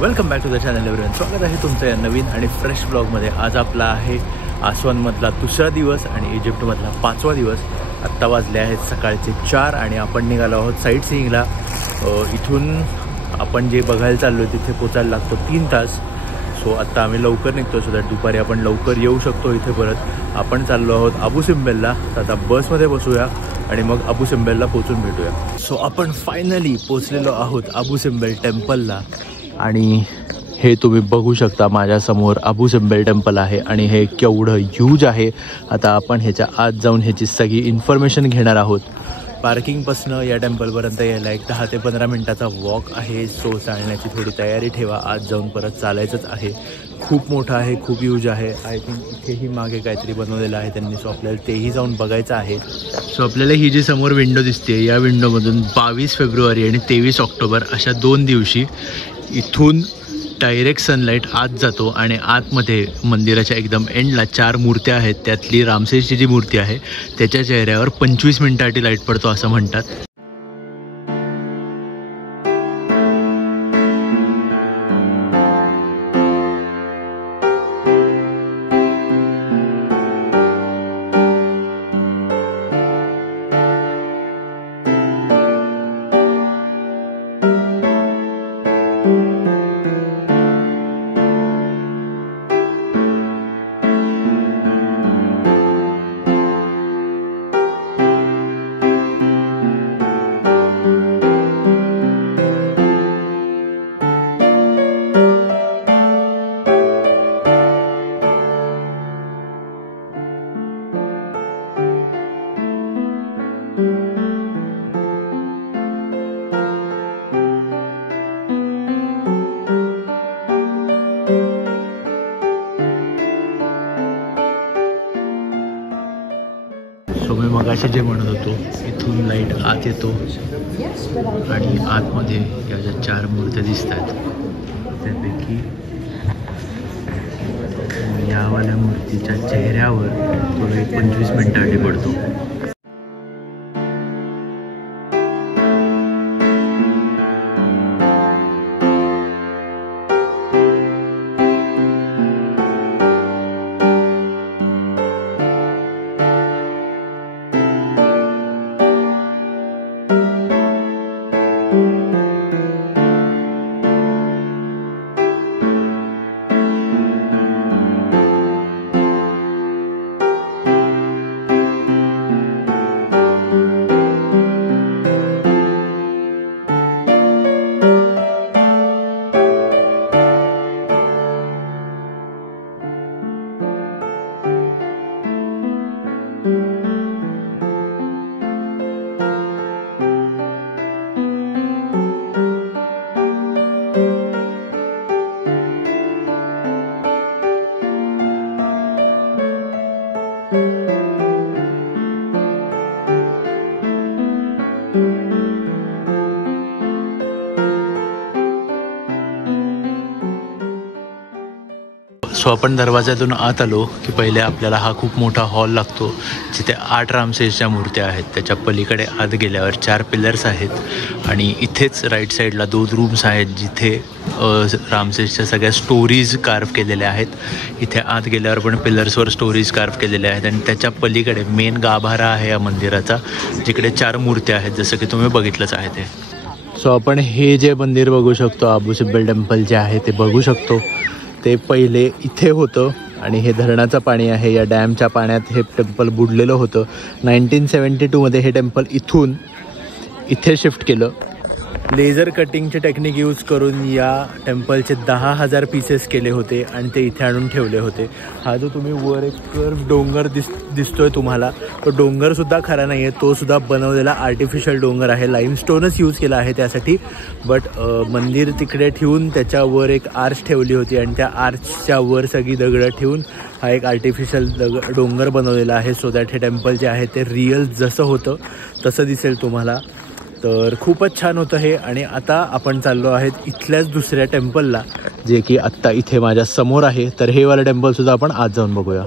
Welcome back to the channel everyone. स्वागत आहे तुमचं या नवीन आणि फ्रेश ब्लॉगमध्ये. आज आपला आहे आसवानमधला दुसरा दिवस आणि इजिप्तमधला 5वा दिवस. आत्ता वाजले आहेत सकाळचे 4 आणि आपण निघालो आहोत साईट सीइंगला. इथून आपण जे बघायला चाललो आहे तिथे पोचायला लागतो 3 तास. सो आत्ता आम्ही लवकर निघतो सो दॅट दुपारी आपण लवकर येऊ शकतो इथे परत. आपण चाललो आहोत अबू सिम्बेलला. तर आता बसमध्ये बसूया आणि मग अबू सिम्बेलला पोचून भेटूया. सो आपण फायनली पोचलेलो आहोत अबू सिम्बेल टेम्पलला आणि हे तुम्ही बघू शकता माझ्यासमोर अबू सिम्बेल टेम्पल आहे आणि हे केवढं ह्यूज आहे. आता आपण ह्याच्या आत जाऊन ह्याची सगळी इन्फॉर्मेशन घेणार आहोत. पार्किंगपासनं या टेम्पलपर्यंत यायला एक 10 ते 15 मिनटाचा वॉक आहे. सो चालण्याची थोडी तयारी ठेवा. आज जाऊन परत चालायचंच आहे. खूप मोठं आहे, खूप ह्यूज आहे. आय थिंक इथेही मागे काहीतरी बनवलेलं आहे त्यांनी. सो आपल्याला तेही जाऊन बघायचं आहे. सो आपल्याला ही जी समोर विंडो दिसते या विंडोमधून 22 फेब्रुवारी आणि 23 ऑक्टोबर अशा 2 दिवशी इथून डायरेक्ट सनलाईट आत जातो आणि आतमध्ये मंदिराच्या एकदम एंडला 4 मूर्त्या आहेत. त्यातली रामसेसची जी मूर्ती आहे त्याच्या चेहऱ्यावर 25 मिनिटांसाठी लाईट पडतो असं म्हणतात. सो मी मगाशी जे म्हणत होतो इथून लाईट आत येतो आणि आतमध्ये या ज्या 4 मूर्त्या दिसत आहेत त्यापैकी यावाल्या मूर्तीच्या चेहऱ्यावर तो एक 25 मिनिटांसाठी पडतो. सो आपण दरवाजातून आत आलो की पहिले आपल्याला हा खूप मोठा हॉल लागतो जिथे 8 रामसेसच्या मूर्त्या आहेत. त्याच्या पलीकडे आत गेल्यावर 4 पिलर्स आहेत आणि इथेच राईट साईडला 2 रूम्स आहेत जिथे रामसेसच्या सगळ्या स्टोरीज कार्व केलेल्या आहेत. इथे आत गेल्यावर पण पिलर्सवर स्टोरीज कार्व केलेल्या आहेत आणि त्याच्या पलीकडे मेन गाभारा आहे या मंदिराचा जिकडे 4 मूर्त्या आहेत जसं की तुम्ही बघितलंच आहे ते. सो आपण हे जे मंदिर बघू शकतो अबू सिम्बेल टेम्पल जे आहे ते बघू शकतो. ते पहिले इथे होतं आणि हे धरणाचं पाणी आहे. या डॅमच्या पाण्यात हे टेम्पल बुडलेलं होतं. 1972मध्ये हे टेम्पल इथून इथे शिफ्ट केलं. लेझर कटिंगचे टेक्निक यूज करून या टेम्पलचे 10,000 पीसेस केले होते आणि ते इथे आणून ठेवले होते. हा जो तुम्ही वर एक कर्व डोंगर दिसतोय तुम्हाला तो डोंगरसुद्धा खरा नाही आहे. तो सुद्धा बनवलेला आर्टिफिशियल डोंगर आहे. लाईमस्टोनच यूज केला आहे त्यासाठी. बट मंदिर तिकडे ठेवून त्याच्यावर एक आर्च ठेवली होती आणि त्या आर्चच्या वर सगळी दगडं ठेवून हा एक आर्टिफिशियल डोंगर बनवलेला आहे. सो दॅट हे टेम्पल जे आहे ते रिअल जसं होतं तसं दिसेल तुम्हाला. तर खूपच छान होतं हे. आणि आता आपण चाललो आहेत इथल्याच दुसऱ्या टेम्पलला जे की आत्ता इथे माझ्या समोर आहे. तर हे वाला टेम्पलसुद्धा आपण आज जाऊन बघूया.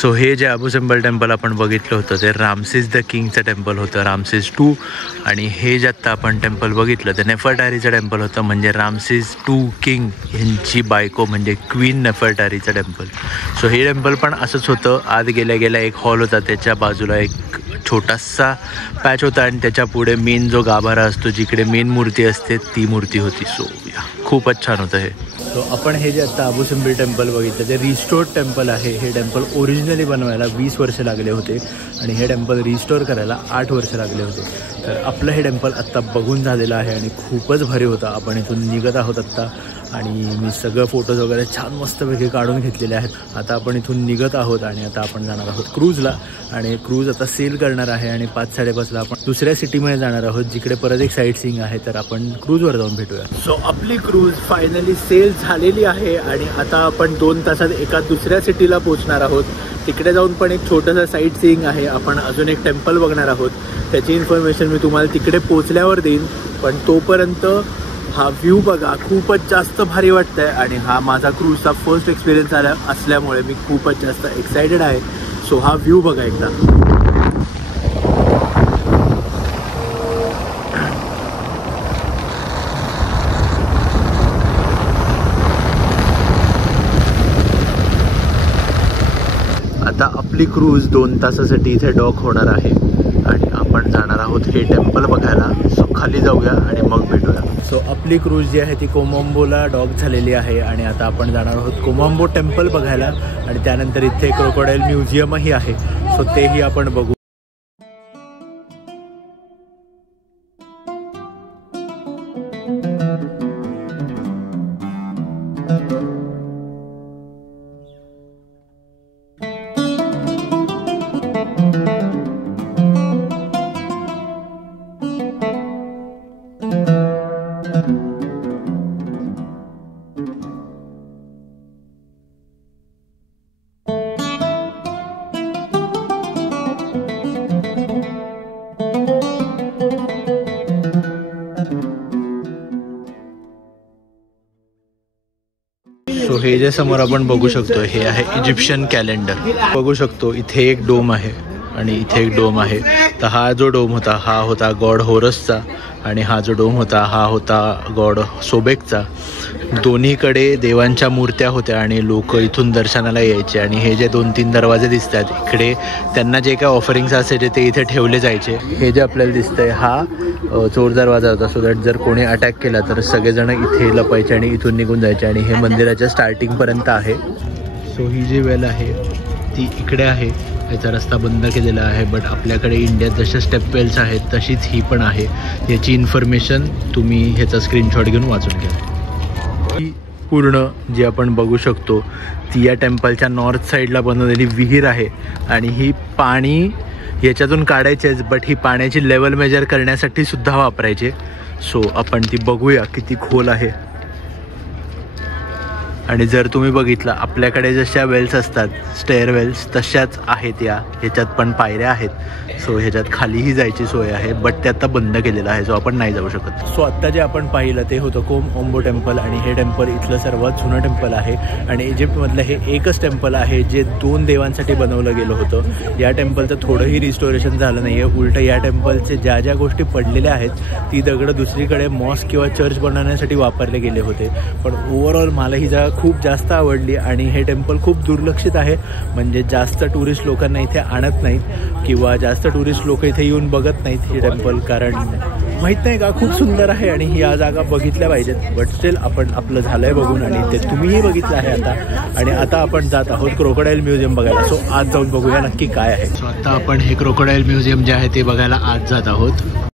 सो हे जे अबू सिम्बल टेम्पल आपण बघितलं होतं ते रामसेस द किंगचं टेम्पल होतं, रामसेस 2. आणि हे जे आत्ता आपण टेम्पल बघितलं ते नेफरटारीचं टेम्पल होतं, म्हणजे रामसेस 2 किंग यांची बायको म्हणजे क्वीन नेफरटारीचं टेम्पल. सो हे टेम्पल पण असंच होतं. आत गेल्या गेल्या एक हॉल होता, त्याच्या बाजूला एक छोटासा पॅच होता आणि त्याच्या पुढे मेन जो गाभारा असतो जिकडे मेन मूर्ती असते ती मूर्ती होती. सो खूपच छान होतं हे. सो आपण हे जे आत्ता अबू सिम्बल टेम्पल बघितलं ते रिस्टोर्ड टेम्पल आहे. हे टेम्पल ओरिजिनली बनवायला 20 वर्ष लागले होते आणि हे टेम्पल रिस्टोर करायला 8 वर्ष लागले होते. तर आपलं हे टेम्पल आत्ता बघून झालेलं आहे आणि खूपच भारी होतं. आपण इथून निघत आहोत आत्ता आणि मी सगळं फोटोज वगैरे छान मस्तपैकी काढून घेतलेले आहेत. आता आपण इथून निघत आहोत आणि आता आपण जाणार आहोत क्रूजला. आणि क्रूज आता सेल करणार आहे आणि 5-5:30ला आपण दुसऱ्या सिटीमध्ये जाणार आहोत जिकडे परत एक साईट सीइंग आहे. तर आपण क्रूजवर जाऊन भेटूया. सो आपली क्रूज फायनली सेल झालेली आहे आणि आता आपण 2 तासात एका दुसऱ्या सिटीला पोहोचणार आहोत. तिकडे जाऊन पण एक छोटंसं साईट सीइंग आहे. आपण अजून एक टेम्पल बघणार आहोत. त्याची इन्फॉर्मेशन मी तुम्हाला तिकडे पोहोचल्यावर देईन. पण तोपर्यंत हा व्ह्यू बघा, खूपच जास्त भारी वाटतंय आणि हा माझा क्रूजचा फर्स्ट एक्सपिरियन्स असल्यामुळे मी खूपच जास्त एक्सायटेड आहे. सो हा व्ह्यू बघा एकदा. आता आपली क्रूज 2 तासासाठी इथे डॉक होणार आहे आणि आपण जाणार आहोत हे टेम्पल बघायला. सो खाली जाऊया आणि मग भेटूया. सो आपली क्रूज जी आहे ती कोमंबोला डॉक झालेली आहे आणि आता आपण जाणार आहोत कोमंबो टेम्पल बघायला आणि त्यानंतर इथे क्रोकोडाईल म्युझियमही आहे. सो तेही आपण बघू. सो हे जे समोर आपण बघू शकतो हे आहे इजिप्शियन कॅलेंडर. बघू शकतो इथे एक डोम आहे आणि इथे एक डोम आहे. तर हा जो डोम होता हा होता गॉड होरसचा आणि हा जो डोम होता हा होता गॉड सोबेकचा. दोन्हीकडे देवांच्या मूर्त्या होत्या आणि लोक इथून दर्शनाला यायचे. आणि हे जे 2-3 दरवाजे दिसत आहेत इकडे त्यांना जे काय ऑफरिंग्स असायचे ते इथे ठेवले जायचे. हे जे आपल्याला दिसतंय हा चोर दरवाजा होता. सो दॅट जर कोणी अटॅक केला तर सगळेजण इथे लपायचे आणि इथून निघून जायचे. आणि हे मंदिराच्या स्टार्टिंगपर्यंत आहे. सो ही जी वेल आहे ती इकडे आहे. याचा रस्ता बंद केलेला आहे. बट आपल्याकडे इंडियात जशा स्टेप वेल्स आहेत तशीच ही पण आहे. याची इन्फॉर्मेशन तुम्ही ह्याचा स्क्रीनशॉट घेऊन वाचून घ्या. ही पूर्ण जी आपण बघू शकतो ती या टेम्पलच्या नॉर्थ साईडला बनवलेली विहीर आहे. आणि ही पाणी याच्यातून काढायचेच बट ही पाण्याची लेवल मेजर करण्यासाठी सुद्धा वापरायचे. सो आपण ती बघूया किती खोल आहे. आणि जर तुम्ही बघितलं आपल्याकडे जशा वेल्स असतात स्टेअर वेल्स तशाच आहेत या. ह्याच्यात पण पायऱ्या आहेत. सो ह्याच्यात खालीही जायची सोय आहे बट ते आता बंद केलेलं आहे. सो आपण नाही जाऊ शकत. सो आत्ता जे आपण पाहिलं ते होतं कोमंबो टेम्पल आणि हे टेम्पल इथलं सर्वात जुनं टेम्पल आहे. आणि इजिप्तमधलं हे एकच टेम्पल आहे जे 2 देवांसाठी बनवलं गेलं होतं. या टेम्पलचं थोडंही रिस्टोरेशन झालं नाही आहे. उलटं या टेम्पलचे ज्या ज्या गोष्टी पडलेल्या आहेत ती दगडं दुसरीकडे मॉस्क किंवा चर्च बनवण्यासाठी वापरले गेले होते. पण ओव्हरऑल मला ही जागा खूप जास्त आवडली आणि हे टेम्पल खूप दुर्लक्षित आहे. म्हणजे जास्त टुरिस्ट लोकांना इथे आणत नाहीत किंवा जास्त टुरिस्ट लोक इथे येऊन बघत नाहीत हे टेम्पल. कारण माहीत नाही का खूप सुंदर आहे आणि ही या जागा बघितल्या पाहिजेत. बट स्टील आपण आपलं झालं आहे बघून आणि ते तुम्हीही बघितलं आहे आता. आणि आता आपण जात आहोत क्रोकोडाईल म्युझियम बघायला. सो आज जाऊन बघूया नक्की काय आहे. सो आता आपण हे क्रोकोडाईल म्युझियम जे आहे ते बघायला आज जात आहोत.